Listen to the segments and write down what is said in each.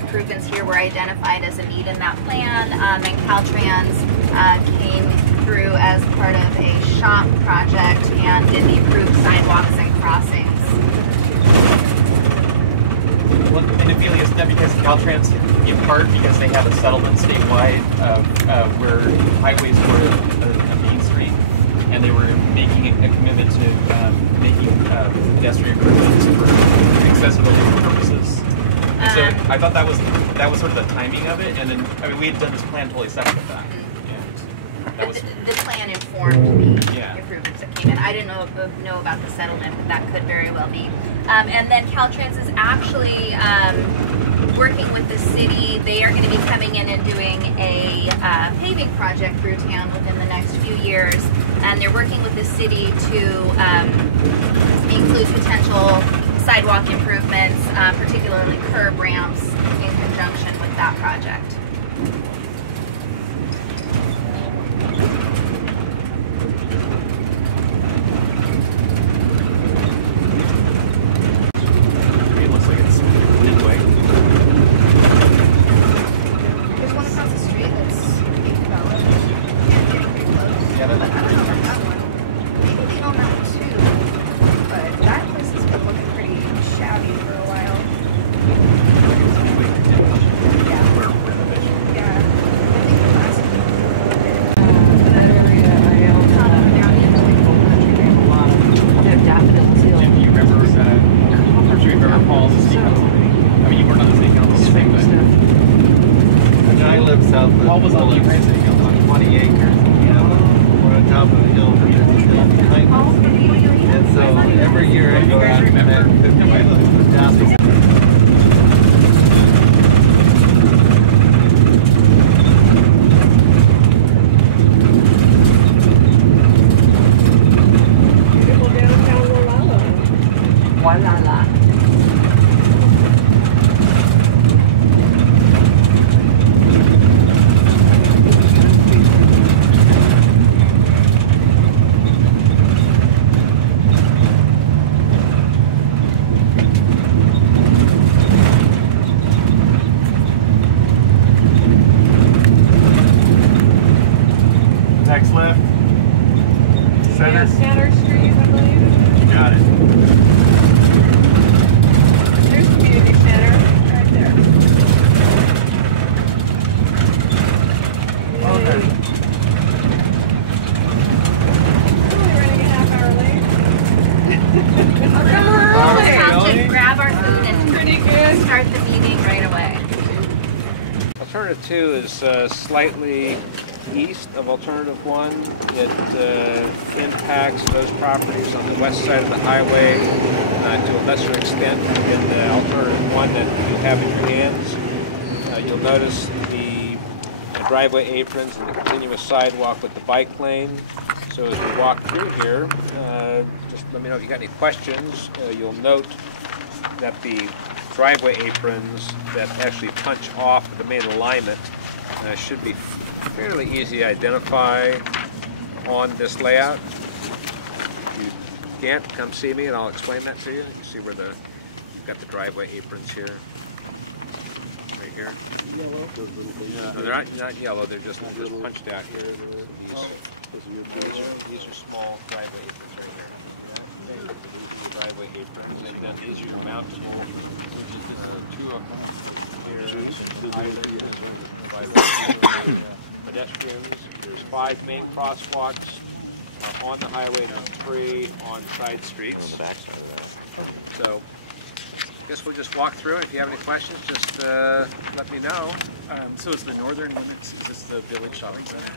improvements here were identified as a need in that plan, and Caltrans came through as part of a shop project and did the approved sidewalks and crossings. Well, and Ophelia, is that because Caltrans, in part because they have a settlement statewide where highways were a main street, and they were making a commitment to making pedestrian improvements for accessibility purposes. And so I thought that was sort of the timing of it, and then I mean we had done this plan totally separate with that. That was, the plan informed the improvements that came in. I didn't know about the settlement, but that could very well be. And then Caltrans is actually working with the city. They are going to be coming in and doing a paving project through town within the next few years. And they're working with the city to include potential sidewalk improvements, particularly curb ramps, in conjunction with that project. Gualala. Next left. Center. Center Street, I believe. You got it. There's community center right there. Okay. Only running a half hour late. We'll have to grab our food and Pretty good. start the meeting right away. Alternative 2 is slightly east of Alternative 1. It impacts those properties on the west side of the highway to a lesser extent than the Alternative 1 that you have in your hands. You'll notice the driveway aprons and the continuous sidewalk with the bike lane. So as we walk through here, just let me know if you got any questions. You'll note that the driveway aprons that actually punch off the main alignment should be fairly easy to identify on this layout. If you can't, come see me and I'll explain that to you. You see where you've got the driveway aprons here, right here. Yellow. No, they're not yellow. They're just punched out here. These are small driveway aprons right here. Driveway aprons, and then these are your mountain two of them. Pedestrians. There's 5 main crosswalks on the highway and 3 on side streets. On the back side of that. So, I guess we'll just walk through it. If you have any questions, just let me know. So is the northern limits, is this the village shopping center?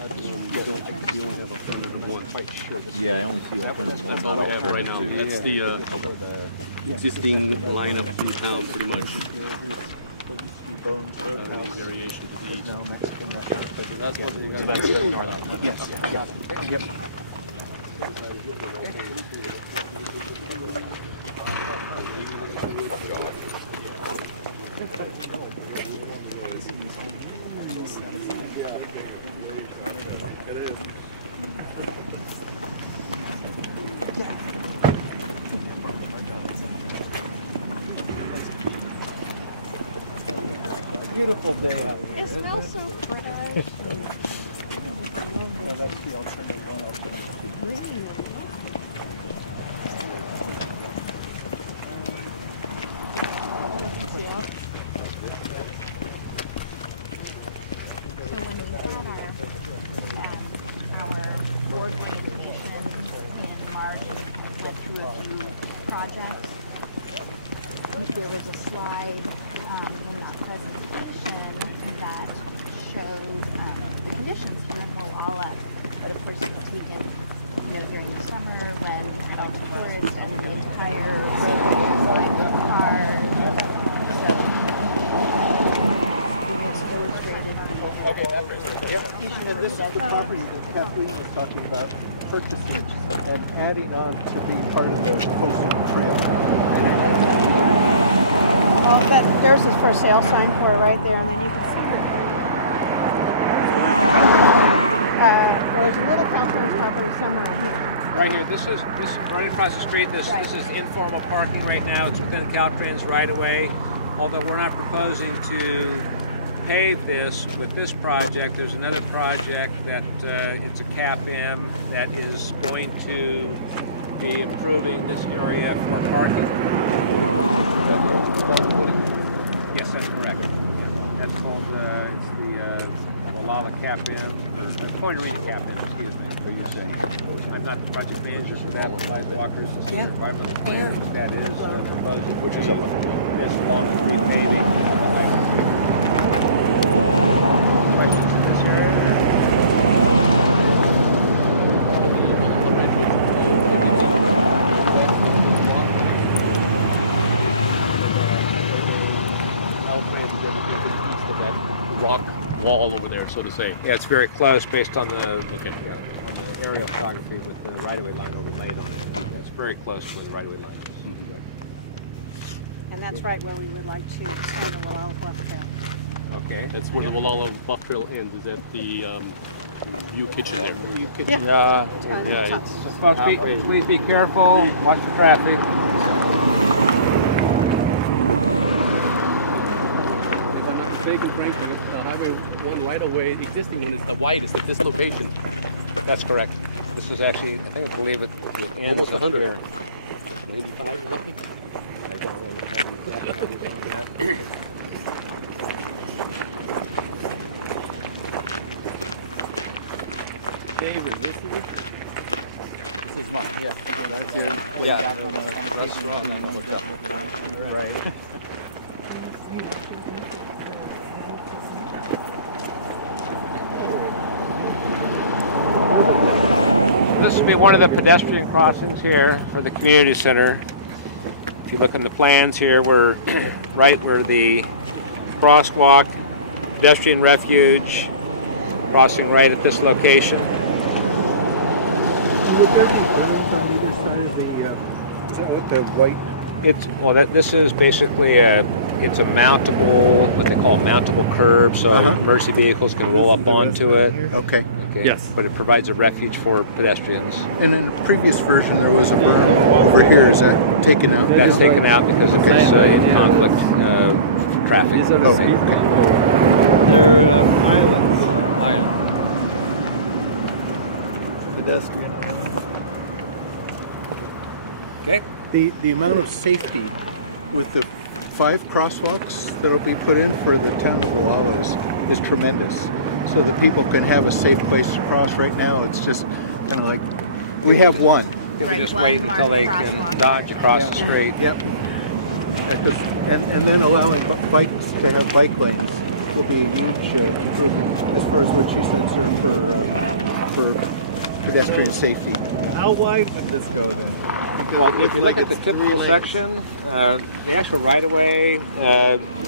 I only have Alternative 1. Quite sure. Yeah, I only see that one. That's all we have right now. That's the existing line of the town, pretty much. Variation to the That's what they got. That's the north. Yes, yeah. Yep. It is. beautiful day. It smells so fresh. Purchasing and adding on to be part of the coastal trail. Oh, but there's this for sale sign for it right there, and then you can see there's a little Caltrans property somewhere. Right here, this is right across the street. This is informal parking right now. It's within Caltrans right away. Although we're not proposing to pave this with this project, there's another project that it's a CAP-M that is going to be improving this area for parking. Yes, that's correct. Yeah, that's called it's the Gualala CAP-M, or the Point Arena CAP-M. Excuse me. What are you saying? I'm not the project manager for that. Walker's the senior environmental plan, which that is proposing. Which is this along with repaving. Questions in this area? Rock wall over there, so to say. Yeah, it's very close based on the aerial photography with the right-of-way line overlaid on it. It's very close to the right-of-way line. And that's right where we would like to extend the Gualala Bluff Trail. Okay. That's where the Gualala Bluff Trail ends, is at the View Kitchen there. Yeah, it's so folks, please be careful, watch the traffic. If I'm not mistaken, Franklin, Highway 1 right-of-way, existing one is the widest at this location. That's correct. This is actually, I believe it ends up here. David, this is fine. Yeah. Restaurant. Right. This will be one of the pedestrian crossings here for the community center. If you look in the plans here, we're right where the crosswalk, pedestrian refuge, crossing right at this location. And would there be berms on either side of the, is that what the white? This is basically it's a mountable, what they call mountable curb, so emergency vehicles can roll up onto it. Okay. Yes. But it provides a refuge for pedestrians. And in the previous version, there was a berm over here. Is that taken out? That's taken out because it's in conflict for traffic. These are the people. They're islands. Pedestrian. Okay. The amount of safety with the 5 crosswalks that will be put in for the town of Gualala is tremendous. So that people can have a safe place to cross. Right now, it's just kind of like, we have one. You'll just wait until they can dodge across the street. Yep. And then allowing bikes to have bike lanes will be a huge improvement as far as what you said, sir, for pedestrian safety. How wide would this go then? Well, if you look at the typical section, the actual right-of-way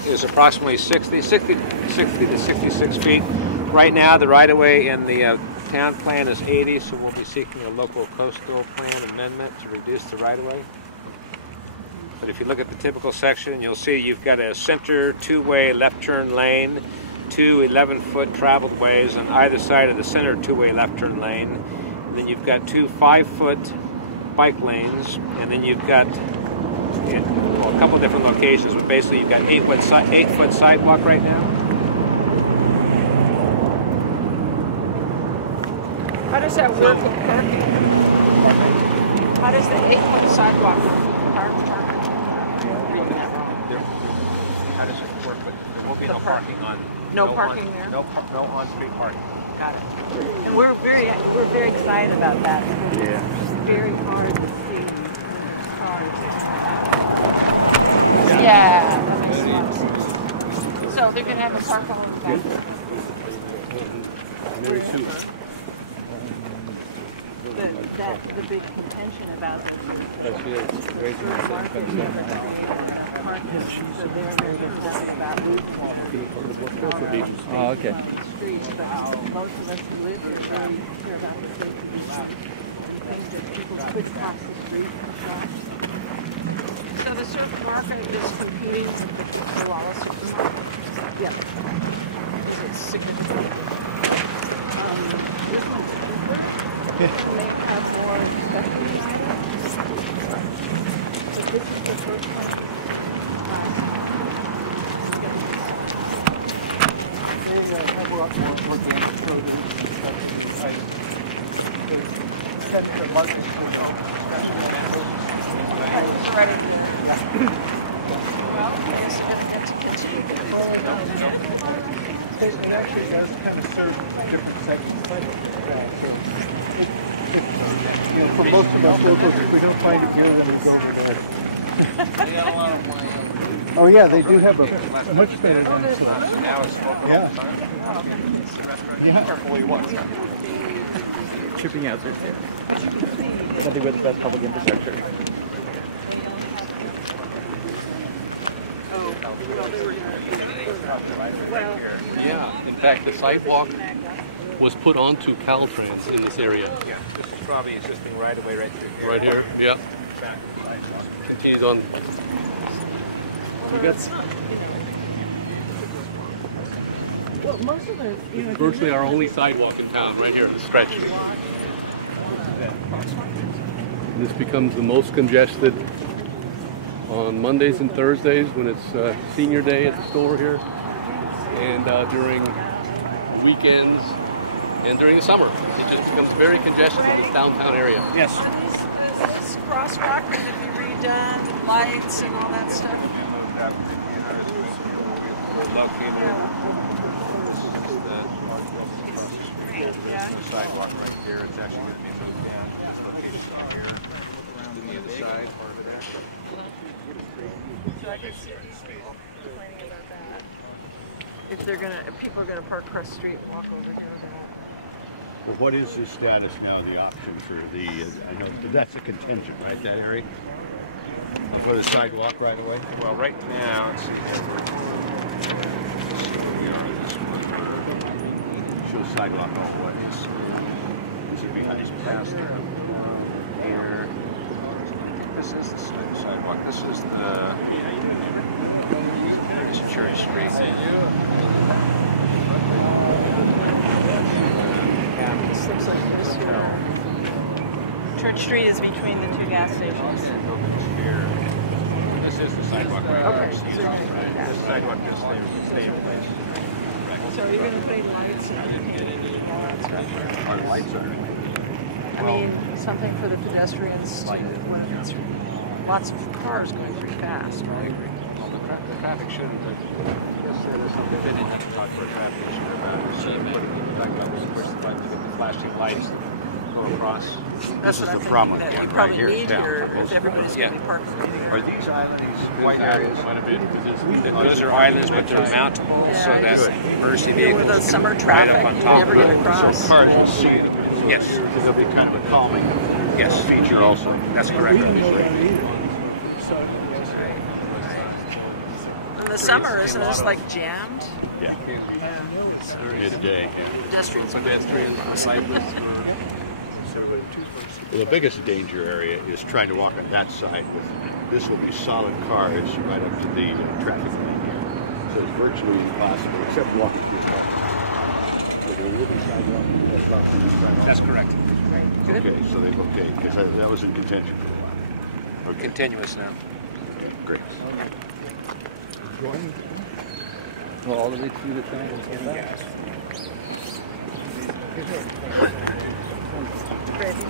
is approximately 60 to 66 feet. Right now, the right-of-way in the town plan is 80, so we'll be seeking a local coastal plan amendment to reduce the right-of-way. But if you look at the typical section, you'll see you've got a center 2-way left turn lane, 2 11-foot traveled ways on either side of the center 2-way left turn lane. And then you've got 2 5-foot bike lanes, and then you've got a couple of different locations, but basically you've got 8-foot sidewalk right now. does that work with parking? How does the 8-foot sidewalk park? How does it work? But there will be no parking on. No parking there? No on-street parking. Got it. And we're very excited about that. Yeah. It's very hard to see cars. Yeah, that makes a lot of sense. So they're going to have a park all the back. The big contention about this is the market never parking, so they're very concerned about losing Oh, okay. streets, but most of us who live here are very sure about the safety things that people could cross the street and shops. So the supermarket is competing with the Gualala supermarket? Yep. Is it significant? This one's different. They have more specialty items. So this is the first one. They have a lot more organic produce items. That's the market for Ready? Well, I guess you're going to have to continue to roll it out. It actually does kind of serve different segments. For most of us locals, if we don't find it here, then we go over there. They got a lot of wine. Oh yeah, they do have a much better than this. Now it's smoking all the time. Yeah. Careful what you want. Shipping out right there. Nothing but the best public infrastructure. Yeah, in fact, the sidewalk was put onto Caltrans in this area. Yeah, this is probably existing right away right through here. Right here, yeah. Continues on. You got Well, most of the, It's virtually our only sidewalk in town, right here, the stretch. This becomes the most congested on Mondays and Thursdays when it's senior day at the store here, and during weekends and during the summer. It just becomes very congested in this downtown area. Yes. Is this crosswalk going to be redone, and lights and all that stuff? Yeah. Sidewalk right here. It's actually going to be moved down. It's located here. On the other side. So I can see these people complaining about that. If people are gonna park across the street and walk over here, they won't. But what is the status now, the option for the, I know, that's a contention, right, that area? For the sidewalk right away? Well, right now, let's see here. We are on this one. Show sidewalk all ways. This is behind his past Here. This is the sidewalk. This is the Church Street. This looks like this here. Church Street is between the two gas stations. Here. This is the sidewalk right Okay. here. This sidewalk just stay in place. So you're gonna put lights and all that stuff. Our lights are. I mean, something for the pedestrians to, when it's lots of cars going pretty fast, right? Well, the traffic shouldn't. They didn't have to talk for traffic issue about it. So they're putting it back up, push the button to get the flashing lights go across. That's what I'm thinking, that you probably need here if everybody's going to be parked right here. Are these islands, White areas. Those are islands, but they're mountable, so Yeah, that mercy With vehicles the summer right traffic, up on you top never of get it. across. so cars will see it? Yes, There'll be kind of a calming yes, feature also. that's correct. In the summer, isn't this like jammed? Yeah. Midday. Pedestrians. Pedestrians, cyclists. Well, the biggest danger area is trying to walk on that side. This will be solid cars right up to the traffic light here. So it's virtually impossible, except walking through the park. But there will be sidewalk across from this traffic. That's correct. Okay, so because that was in contention for a while. Okay, Continuous now. great. Well, all the way through the triangle and back. Ready?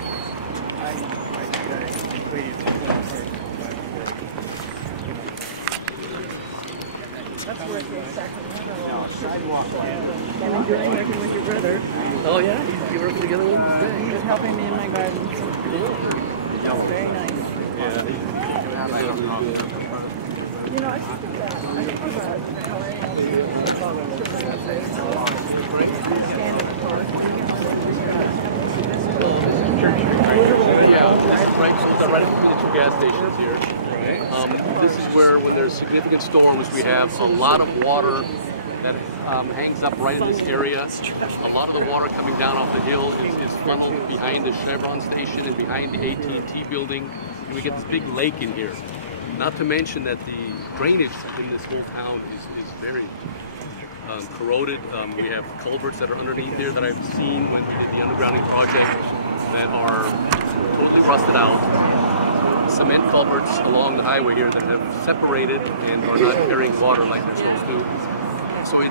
That's where it gets Sacramento. Sidewalk. I'm enjoying working with your brother. Oh yeah, you working together with him? He was helping me in my garden. It's very nice. Yeah. You know, I think that Yeah, right. So it's right between the two gas stations here. This is where, when there's significant storms, we have a lot of water that hangs up right in this area. A lot of the water coming down off the hill is funneled behind the Chevron station and behind the AT&T building. And we get this big lake in here. Not to mention that the drainage in this whole town is very corroded. We have culverts that are underneath here that I've seen when we did the undergrounding project that are totally rusted out. Cement culverts along the highway here that have separated and are not carrying water like they're supposed to. So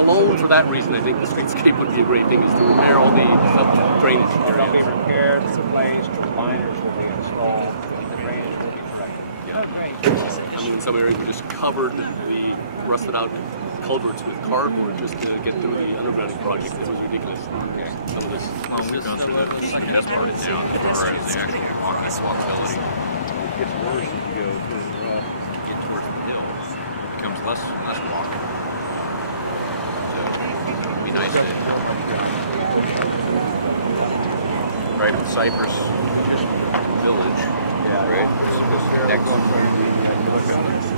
alone for that reason, I think the streetscape would be a great thing, is to repair all the sub-drainage. They'll be repaired, replaced, liners will be installed, the drainage will be corrected. Yeah. I mean, in some areas we just covered the rusted out culverts with cardboard just to get through the undergrounding project. It was ridiculous. Some of this. We've gone through the best part of town as far as the actual walkability. It's worse as you go Get towards the hills. It becomes less walkable. So it'd be nice to right at Cypress, just village. Yeah, right. Next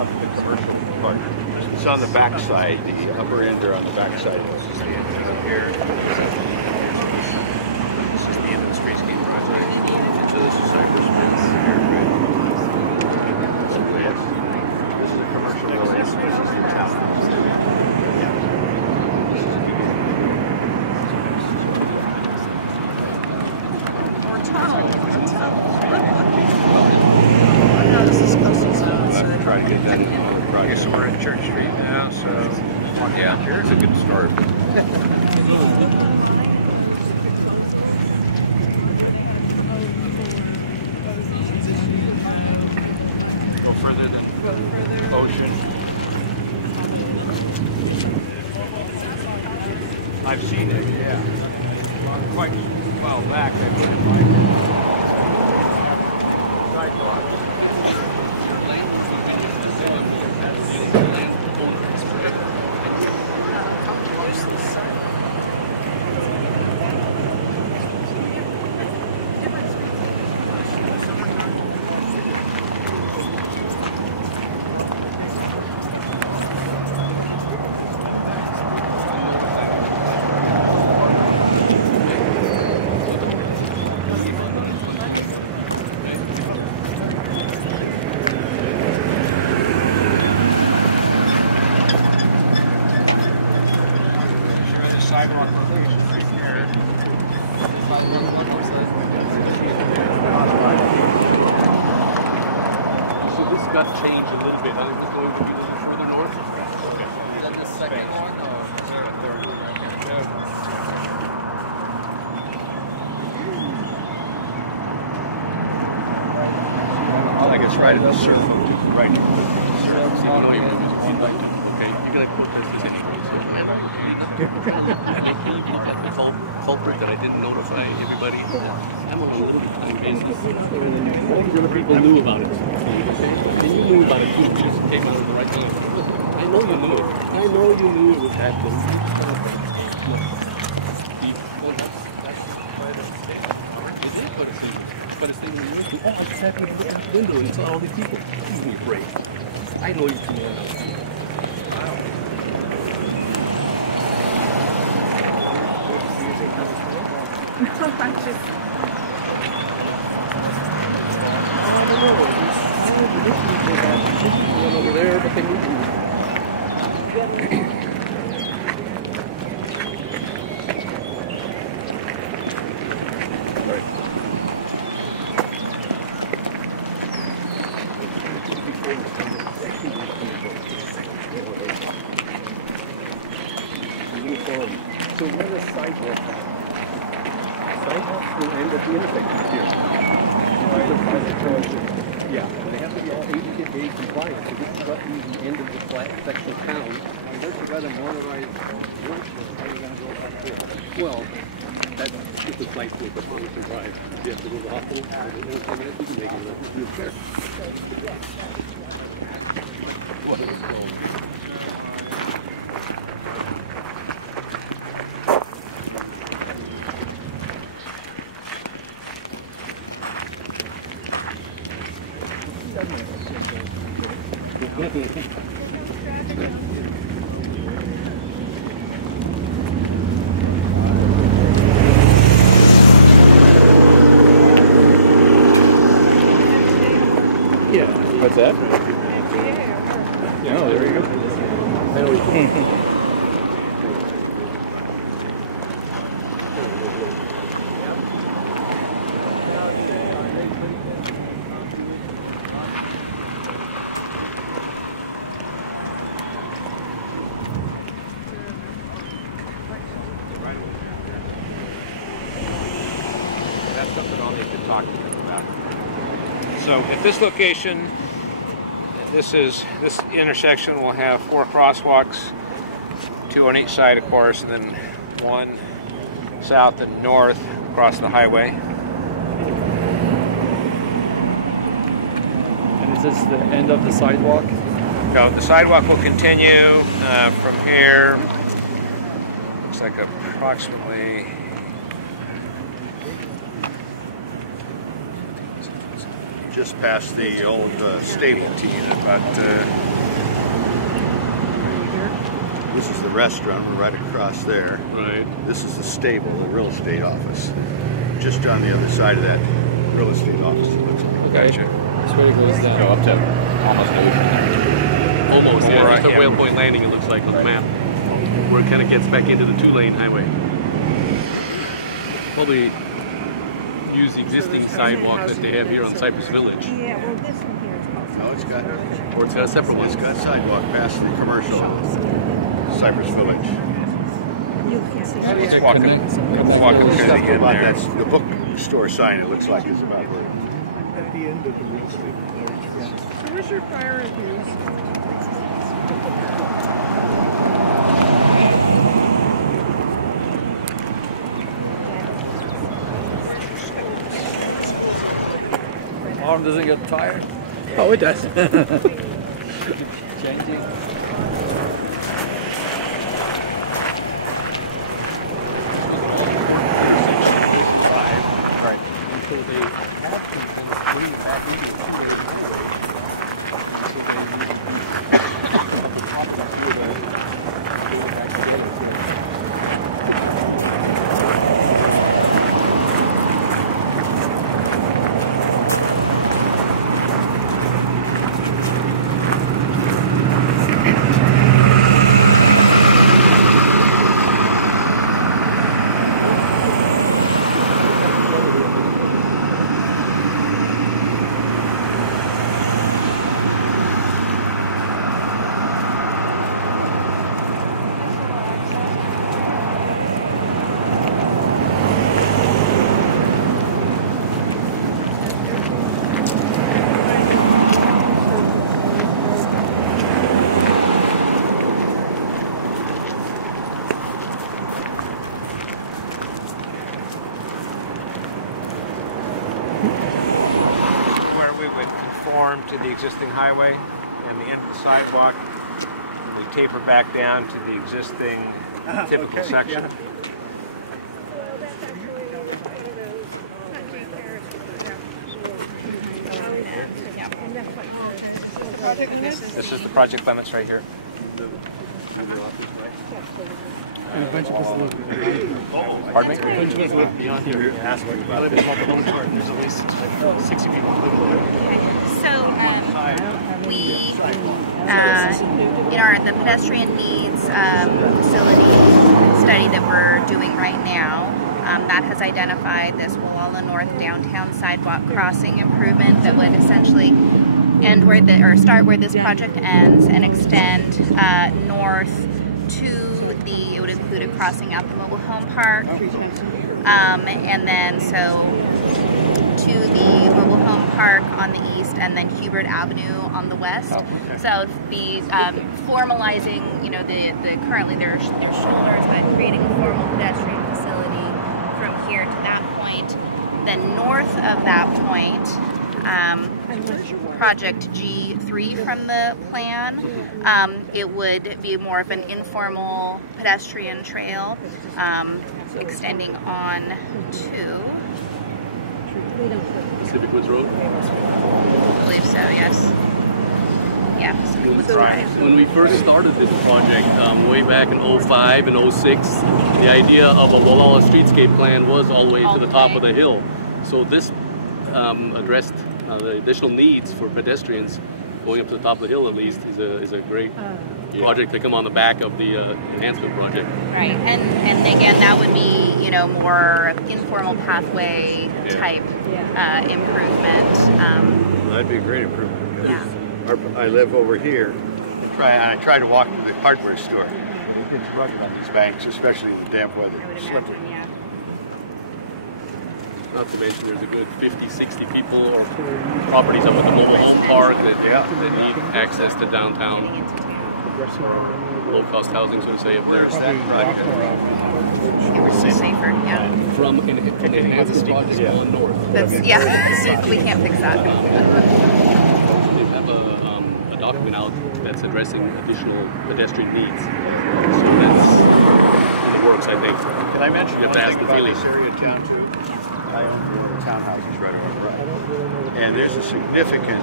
up the commercial part. It's on the back side, the upper end are on the back side. This is the end of here. This is the end of the streetscape driveway. So this is Cypress Fence here, right? This is a commercial village. This is the town. Let's try to get that on the project. So we're at Church Street now, so yeah, here's a good start. Go further than Ocean. I've seen it, yeah. Quite a while back, I put it like sidewalk. Sidewalk location right here. So this got changed a little bit. I think it's going to be a little further north. Okay. Is that the second one? I think it's right at the surf. Right. Okay, you're going to put this in. Culprit that I didn't notify everybody. I'm on a little business. Other people knew about it. And you knew about it too. You just came out at the right time. I know you knew it. I know you knew it was happening. You did put a seat. But it's in the window. Oh, I just happened to look out the window and saw all these people. Give me a break. I know you too well. No, I just... Over there, but they moved. So where is sidewalk? sidewalks will end at the intersections here. Yeah, they have to be all ADA compliant, so this is what the end of the flat section of town. Unless you got a motorized workshop, how are you going to go back there? Well, that's just a slight flip of Ocean Drive. You have to go to the hospital, or the intersections, you can make it a wheelchair. What is going on? Yeah. What's that? Yeah, oh, there you go. That's something I'll need to talk to them about. So at this location, this intersection will have 4 crosswalks, 2 on each side, of course, and then 1 south and north across the highway. And is this the end of the sidewalk? No, the sidewalk will continue from here. Looks like approximately just past the old stable team. This is the restaurant. We're right across there. Right. This is the stable, the real estate office. Just on the other side of that real estate office. Okay. Gotcha. That's where it goes down. Go up to almost Ocean there. Almost, yeah. Right, Just a yeah. Whale Point Landing, it looks like, on the map. Where it kind of gets back into the 2-lane highway. Probably use the existing sidewalk that they have here on Cypress Village. Yeah, well, this one here is called. No, it's got Or it's got a separate one. It's got sidewalk past the commercial Cypress Village. You can see. Just walking through the end About there. that's the bookstore sign. It looks like is about there. At the end of the real estate. Where's your fire reviews? Arm doesn't get tired. Oh, it does. Changing. Right. So they have to bring it back into the 2-lane highway. So they at the top of that 2-lane, go back again. Where we would conform to the existing highway and the end of the sidewalk, we taper back down to the existing typical section. This is the project limits right here. And a bunch of us live Pardon me? a bunch of us live beyond here. Asking about this. There's at least 60 people living there. So we, in the pedestrian needs facility study that we're doing right now, that has identified this Gualala North downtown sidewalk crossing improvement that would essentially end where start where this project ends and extend north to it would include a crossing at the mobile home park, And then so to the mobile home park on the east, and then Hubert Avenue on the west. So it'd be formalizing, you know, the currently there's shoulders, but creating a formal pedestrian facility from here to that point. Then north of that point, project G3 from the plan, it would be more of an informal pedestrian trail extending on to Pacific Woods Road? I believe so, yes. Yeah, Pacific Woods Drive. When we first started this project, way back in 05 and 06, the idea of a Gualala streetscape plan was all the way to the top of the hill. So this addressed the additional needs for pedestrians going up to the top of the hill, at least, is a great project to come on the back of the enhancement project. Right, and again, that would be, you know, more informal pathway type improvement. Well, that'd be a great improvement. Yeah. I live over here. I try to walk to the hardware store. It gets rugged on these banks, especially in the damp weather. I would Slippery. imagine, yeah. Not to mention there's a good 50, 60 people or properties up at the mobile home park that need access to downtown. Low-cost housing, so to say, up there. It was safer, yeah. From an enhancement project going north. That's, yeah, we can't fix that. They have a document out that's addressing additional pedestrian needs. So that's in the works, I think. Can I mention one thing about feeling. this area of town too? I own townhouses right over the right. And there's a significant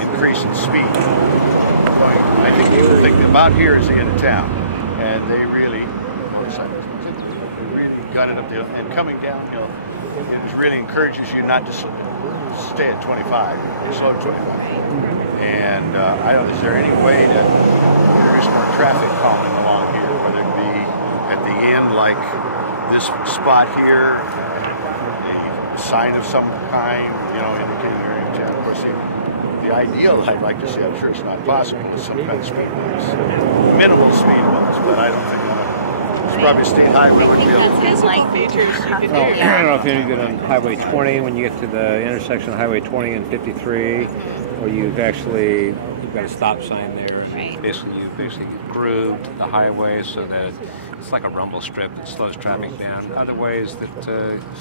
increase in speed. I think people think about here is the end of town. And they really got it up there. And coming downhill, it really encourages you not to stay at 25, slow at 25. And I don't know, is there any way that there is more traffic calming along here, whether it be at the end, like this spot here, a sign of some kind, you know, indicating you're in town. Of course, the ideal I'd like to see, I'm sure it's not possible, is some kind of speed bumps. Minimal speed bumps, but I don't think it's probably state highway would be able to It's like features you could do. I don't know if you're good on Highway 20 when you get to the intersection of Highway 20 and 53, or you've got a stop sign there. Right. Basically, you grooved the highway so that it's like a rumble strip that slows traffic down. Other ways that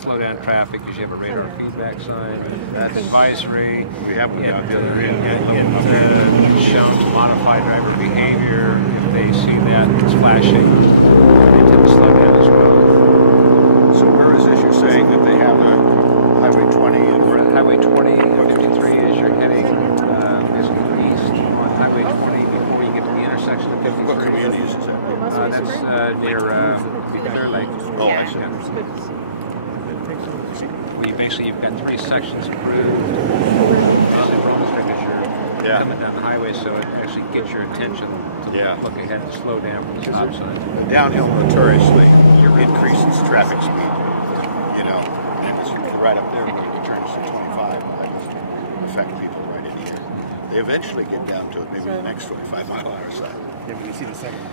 slow down traffic is you have a radar feedback sign, that's advisory. We have one down here. It's shown to modify driver behavior. If they see that it's flashing, they tend to slow down as well. So where is this? You're saying that they have a Highway 20 and We're at Highway 20 and 53 as you're heading basically east on Highway 20 before you get to the intersection of 53. what communities is that? That's near Clear Lake. Oh, I see. You've got three sections grooved on the rumble strip as you're coming down the highway, so it actually gets your attention to look ahead and slow down from the stop sign. The downhill notoriously increases traffic speed, you know, and as you get right up there, you can turn to 25, that doesn't affect people right in here. They eventually get down to it, maybe the next 25-mile-an-hour side. Yeah, but you see the second one.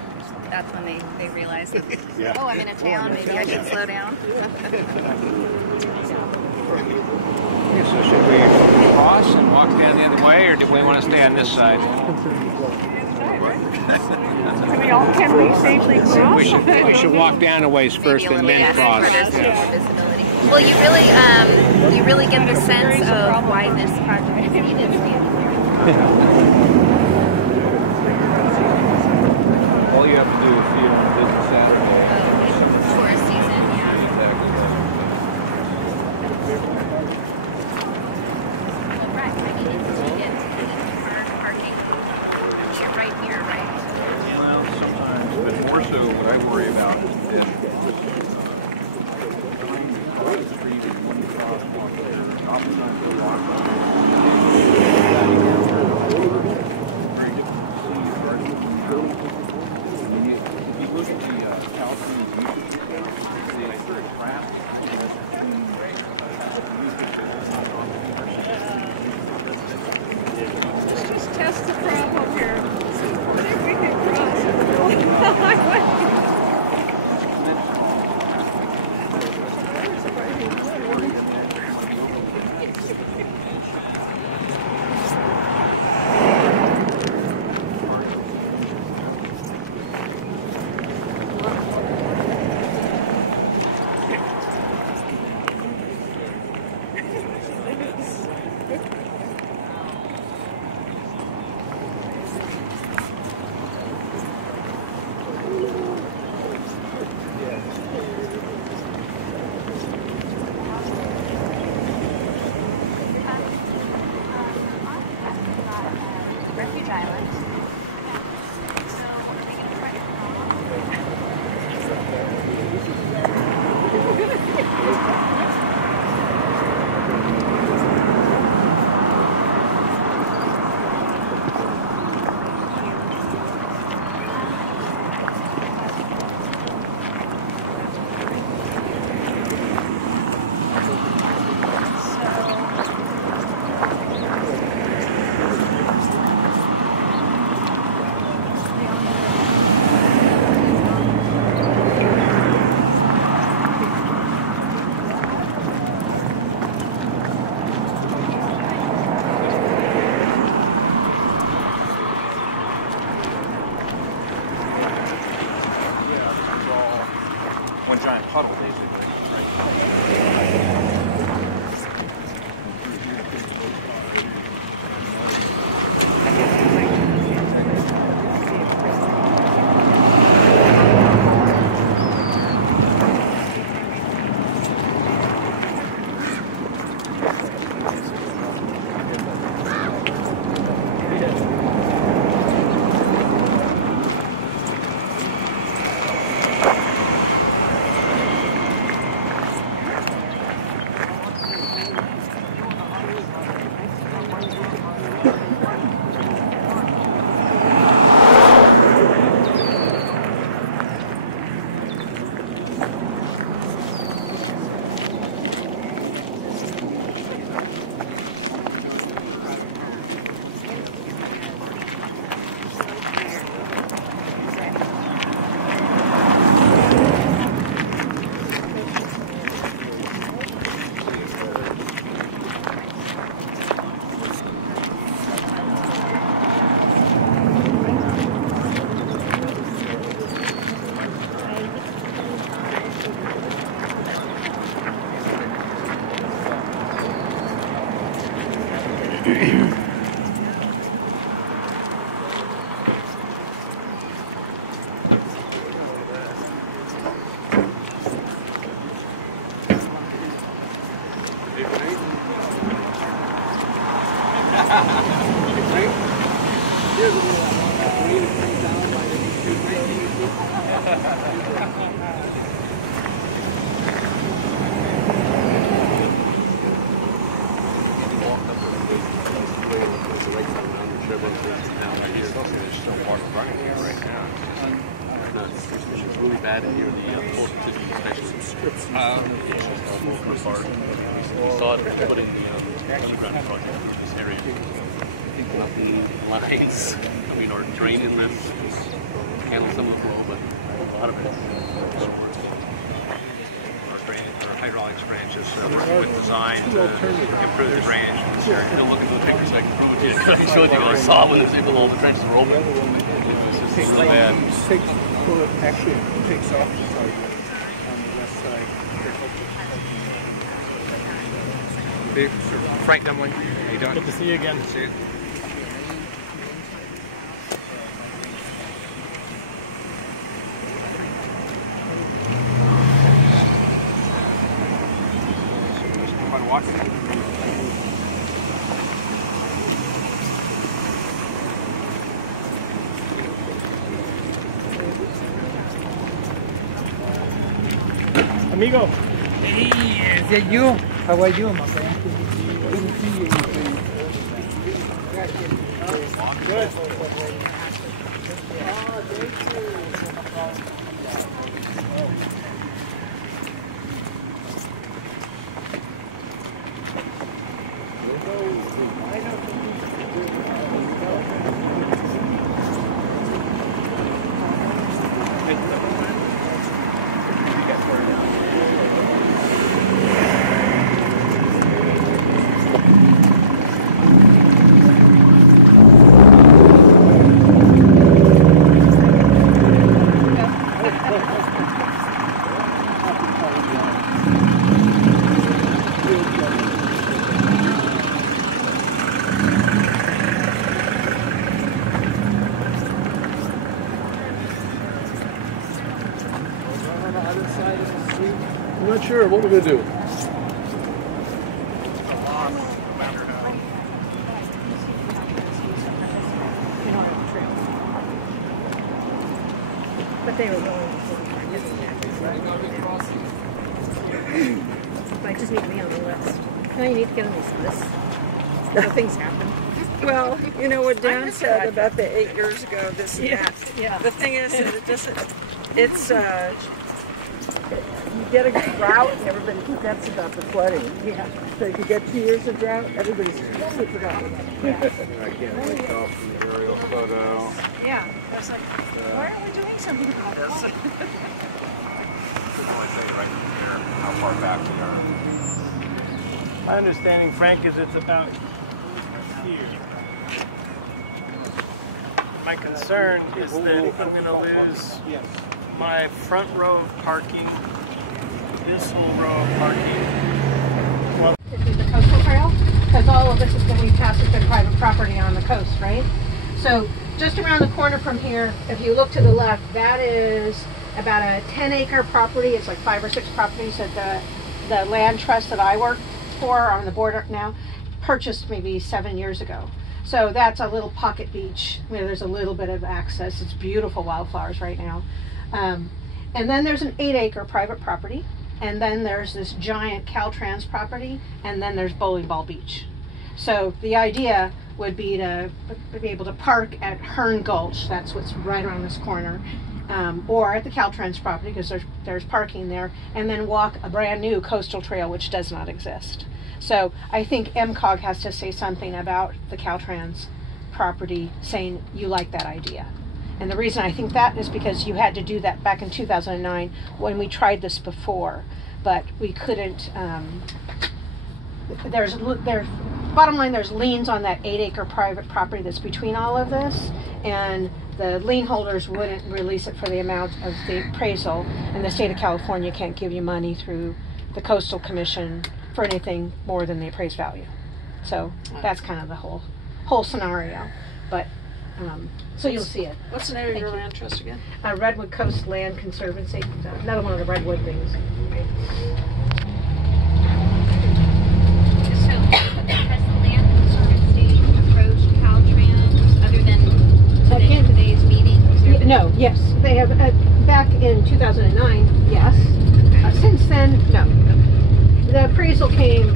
That's when they realize that, Yeah. oh, I'm in a town, maybe I can slow down. Okay, so should we cross and walk down the other way, or do we want to stay on this side? Can we safely cross? We should walk down a ways first and then cross. Visibility. Well, you really get the sense of why this project is needed. All you have to do is see it on a business Saturday. Tourist season, yeah. Right, I mean, it's to get car parking. You're right here, right? Well, sometimes, but more so what I worry about is across the street and one crosswalk there, oftentimes the walk. Very difficult to see your garden. If you look at the California YouTube channel, it's very crafty. Let's just test the problem here. What if we could cross the highway? one giant puddle, basically. Right. Actually, it takes off the target on the west side. Frank Dumling, how you doing? Good to see you again. Good to see you. Fun walking. Amigo. Hey, is that you? How are you, my friend? Good. I'm not sure what we're going to do. But they were going I just need to be on the list. No, you need to get on this list. So things happen. Well, you know what Dan said about the 8 years ago, this and that. Yeah. The thing is that it doesn't, it's, you get a drought and everybody forgets about the flooding. Yeah. So if you get 2 years of drought, everybody's super out. I can't wait off from the aerial photo. Yeah. I was like, why aren't we doing something about this? I say right there how far back we are. My understanding, Frank, is it's about here. My concern is that I'm going to lose my front row of parking this whole row of parking. Well, this is the coastal trail, because all of this is going to be passed as private property on the coast, right? So just around the corner from here, if you look to the left, that is about a 10-acre property. It's like 5 or 6 properties that the land trust that I work for on the board now purchased maybe 7 years ago. So that's a little pocket beach where there's a little bit of access. It's beautiful wildflowers right now. And then there's an 8-acre private property. And then there's this giant Caltrans property. And then there's Bowling Ball Beach. So the idea would be to be able to park at Hearn Gulch. That's what's right around this corner. Or at the Caltrans property, because there's parking there. And then walk a brand new coastal trail, which does not exist. So I think MCOG has to say something about the Caltrans property, saying you like that idea. And the reason I think that is because you had to do that back in 2009 when we tried this before, but we couldn't. There's bottom line, there's liens on that 8-acre private property that's between all of this, and the lien holders wouldn't release it for the amount of the appraisal, and the state of California can't give you money through the Coastal Commission for anything more than the appraised value. So that's kind of the whole scenario. But so you'll see it. What's the name of your land trust again? Redwood Coast Land Conservancy. Another one of the redwood things. So has the Land Conservancy approached Caltrans other than today's meeting? No. Yes, they have. Back in 2009, yes. Since then, no. The appraisal came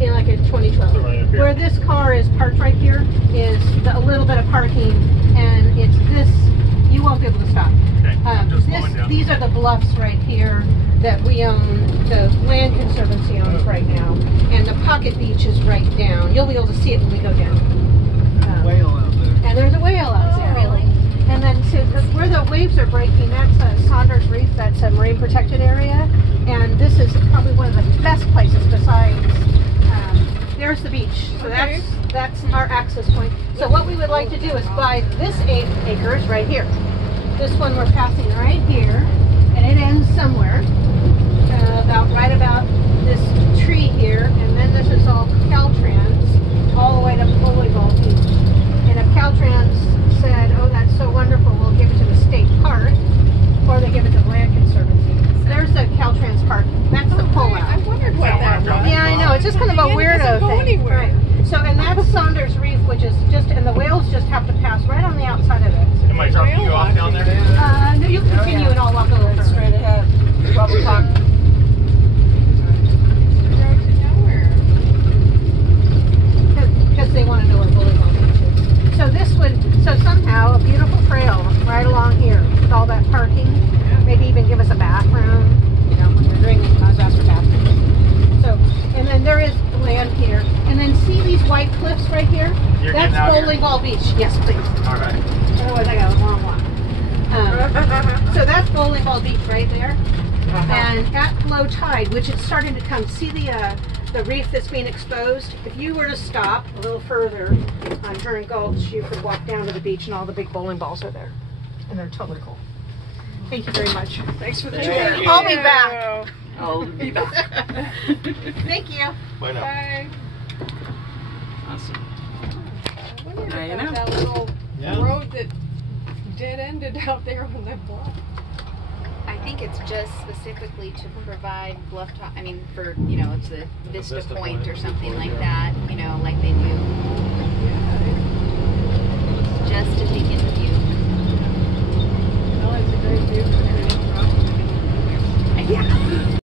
in like in 2012. Where this car is parked right here is a little bit of parking, and it's this. You won't be able to stop. Okay. These are the bluffs right here that we own. The Land Conservancy owns right now, and the pocket beach is right down. You'll be able to see it when we go down. Whale out there. And there's a whale out there. Really? And then where the waves are breaking, that's Saunders Reef. That's a marine protected area. And this is probably one of the best places besides, there's the beach. So that's our access point. So what we would like to do is buy this 8 acres right here. This one we're passing right here. And it ends somewhere, right about this tree here. And then this is all Caltrans, all the way to Bowling Ball Beach. And if Caltrans said, oh, that's so wonderful, we'll give it to the state park, or they give it to the Land Conservancy. There's the Caltrans park. That's the pullout. I wondered what that was. Yeah, I know. It's just kind of a weirdo thing. Right. So, and that's Saunders Reef, which is just, and the whales just have to pass right on the outside of it. Am I dropping you off down there? No, you can continue and I'll walk a little straight ahead. While we talk. Because they want to know where Bowling Ball Beach is. So this would, somehow a beautiful trail right along here with all that parking. Maybe even give us a bathroom, when we're doing it, I'll ask for bathrooms. So, and then there is land here. And then see these white cliffs right here? That's Bowling Ball Beach. Yes, please. All right. Otherwise I got a long walk. So that's Bowling Ball Beach right there. And at low tide, which it's starting to come, see the reef that's being exposed? If you were to stop a little further on Hearn Gulch, you could walk down to the beach and all the big bowling balls are there. And they're totally cool. Thank you very much. Thanks for the tour. I'll be back. I'll be back. Thank you. Bye now. Bye. Awesome. I wondered about that little road that dead-ended out there on that bluff. I think it's just specifically to provide bluff top. I mean, for it's a vista point or something like that. Like they do. Just to take in the view. Oh, it's a great view. Yeah.